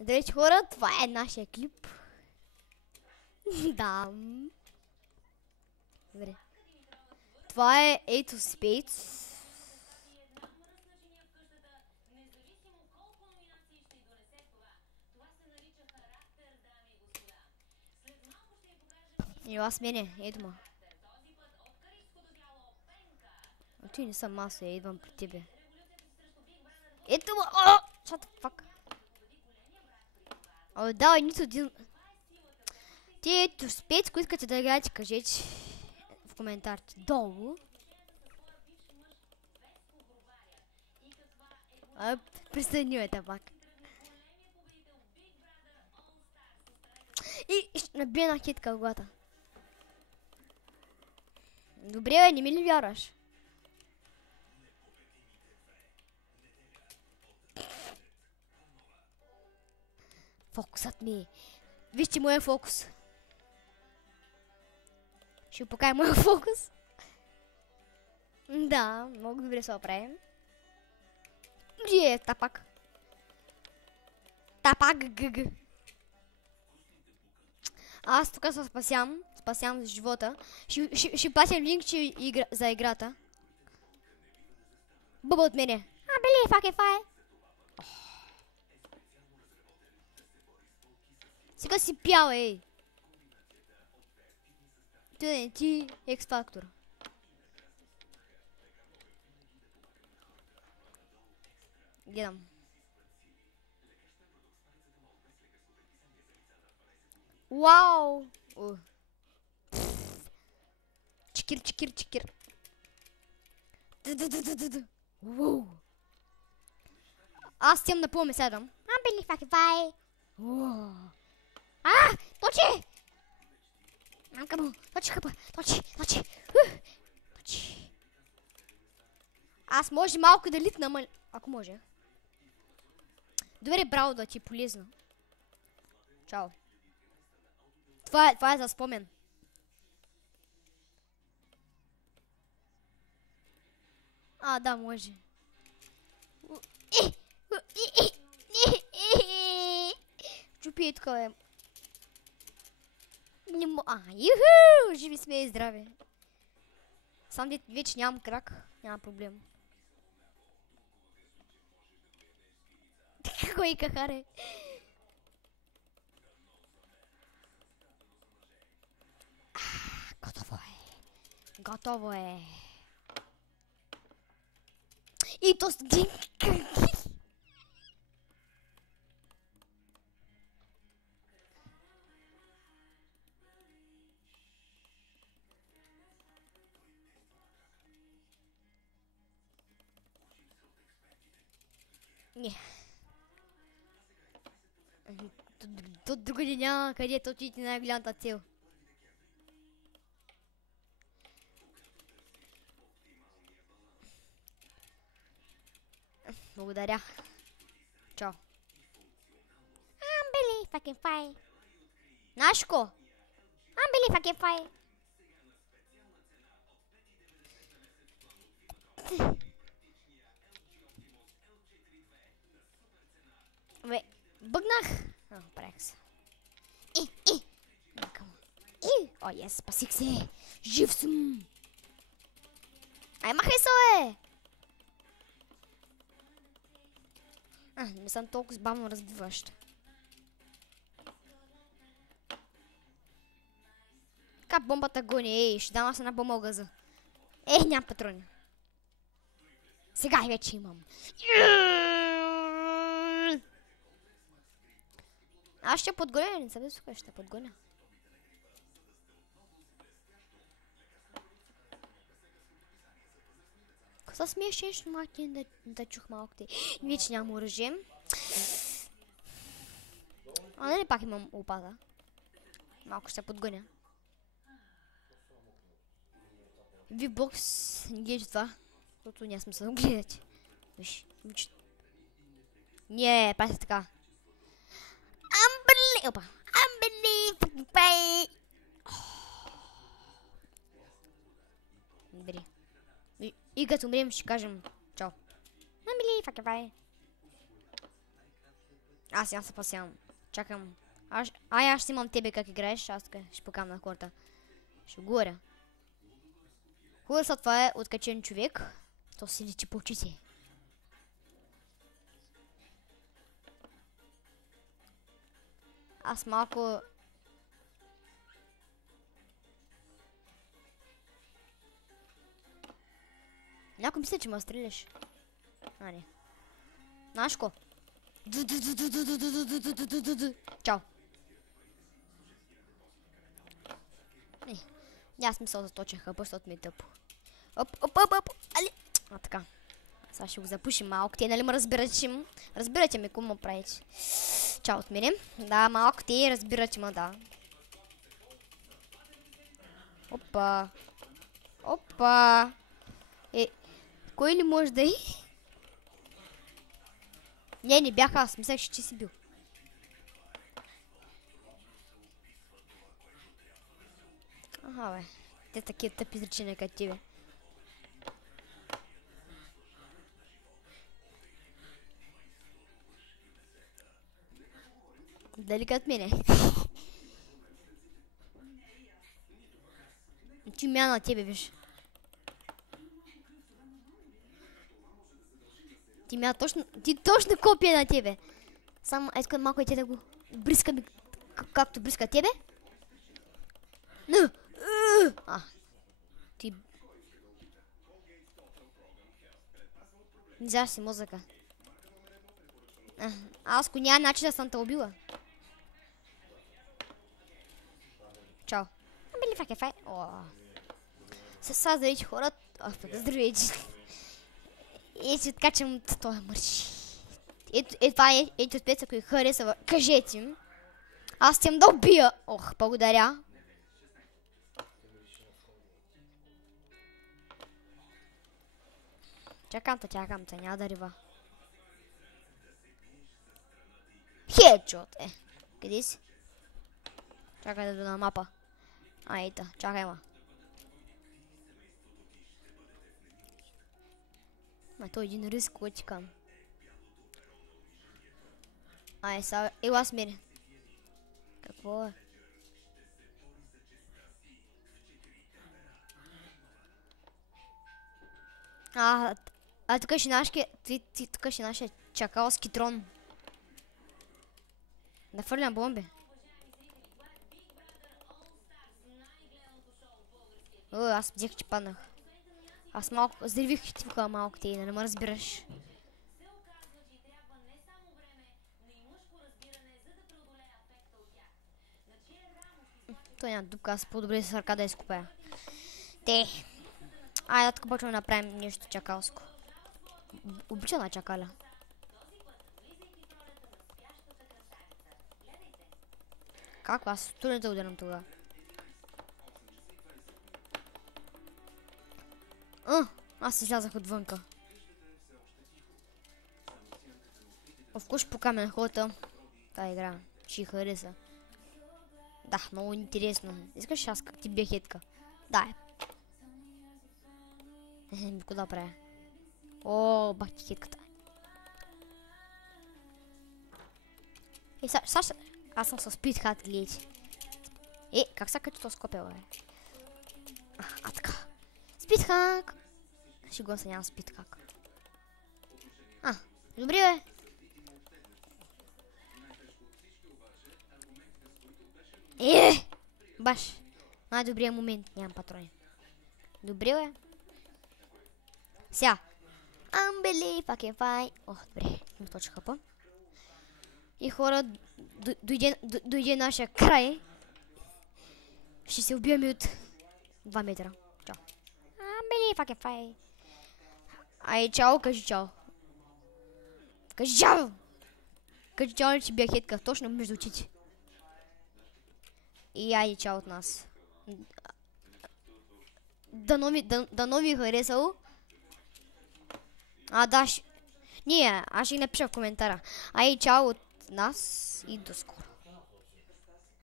Здравейте хора, това е нашия клип. Да. Добре. Това е Ace of Spades. И аз мене, ето ма. А ти не съм аз, идвам при тебе. Ето ма, what the fuck? Давай нито един. Ти ето Spades, които искате да играете, кажете в коментарите долу. Присъединюйте пак. И ще набия на хитка глата. Добре, бе, не ми ли вярваш? Фокусът ми. Вижте моя фокус. Ще ви покажа моя фокус. Да, много добре се оправим. Где е тапак? Тапак гг. Аз тук се спасявам за живота. Ще пратим линк за играта. Бъба от мене. Бели, фак е фай. Сега си пял, ей. Ти X-Factor. Гледам. Вау! Чикир. Ууу. Аз тем напълно ме седам. Бели, фак е фай. Точи! Мамка му, точи хъпа, точи. Аз може малко да литна, ако може. Добре, браво, да ти е полезно. Чао. Това е за спомен. Да, може. Чупи е тук, бе. Юху! Живи сме и здраве. Сам вече нямам крак. Няма проблем. Кой кахаре? Готово е. И то стигна. Не. Тут другаде няма където отидете най-голямата цел. Благодаря. Чао. Бели, fucking fine. Нашко. Бели, fucking fine. Бе, бъгнах. Правих се. Ес, спасих се. Жив съм. Махай се, бе. Не съм толкова бавно разбиващ. Така бомбата гони, ще дам аз една бомба газа. Нямам патрони. Сега вече имам. Аз ще подгоня, не съм сука, ще подгоня. Какво се смееш, Мартин, да чух малко ти. Вече нямам оръжие. Нали пак имам лопата? Малко ще подгоня. V-Box, не гледайте това, защото няма смисъл да гледате. Виж. Не, паси така. Unbelievable. Добре. И като умрем ще кажем чао. Unbelievable. Аз сега се пасявам. Чакам. Аз ще имам тебе как играеш, аз ще покам на хората. Ще говоря. Хубаво това е откачен човек. То си личи по очите. Аз малко... Някой мисля, че ме стреляш. А, не. Знаеш ко? Чао. Не. Няма смисъл да точа хъпа, защото ми е тъпо. Оп. Али. А, така. Сега ще го запушим малко. Те нали ме разбирате ми, какво му правите. Чао от мене. Да, малко те разбирате ме, да. Опа. Кой ли може да е? Не бях аз. Мислех, че си бил. Аха, бе. Те такива тъпи изречения като тебе. Дали като мене? Ти мя на тебе, виж. Ти точно копия на тебе. Само искам малко и те да го брискам както бриска тебе. Ти... Не знаеш си мозъка. Аз ако няма начин да съм те убила. Чао. Били фак е фай. Сега здравейте хората. Здравейте. И си откачам това мърши. Това е от пеца, който харесва. Кажете им. Аз тям да убия. Благодаря. Чакам те, няма да рива. Хедшот, къде си? Чакай да дойда на мапа. Ето, чакай ма. Той е един риск, който ти кам. Сега, ела с мене. Какво е? Тук ще нашия чакалски трон. Да фърлям бомби. Аз взех, че паднах. Аз малко взривих тук малко те, не ме разбираш. Той няма дупка, аз по-добре с ръка да изкупая. Айде, тук почваме да направим нещо чакалско. Обича на чакаля. Как? Аз трудно да ударям тогава. Аз излязах отвънка. Вкуш по камен хората. Тая игра. Ще хареса. Да, много интересно. Искаш аз как ти бия хетка? Да. Куда правя? Бах ти хетката. Аз съм с спидхак, гледайте. Как са като то скопя, бе? Така. Спидхак! Шегувам се, нямам спидхак. Добре, бе. Баш. Най-добрият момент. Нямам патрони. Добре, бе. Сега. Unbelieve, fucking fine. Добре. Ми точи хъпа. И хора, дойде нашия край. Ще се убиваме от 2 метра. Чао. Unbelieve, fucking fine. Ай, чао, кажи чао. Кажи чао! Кажи чао, не че бях хетка точно между очите. И айде чао от нас. Дано ви харесало. Да, аз ще напиша в коментара. Айде чао от нас и до скоро.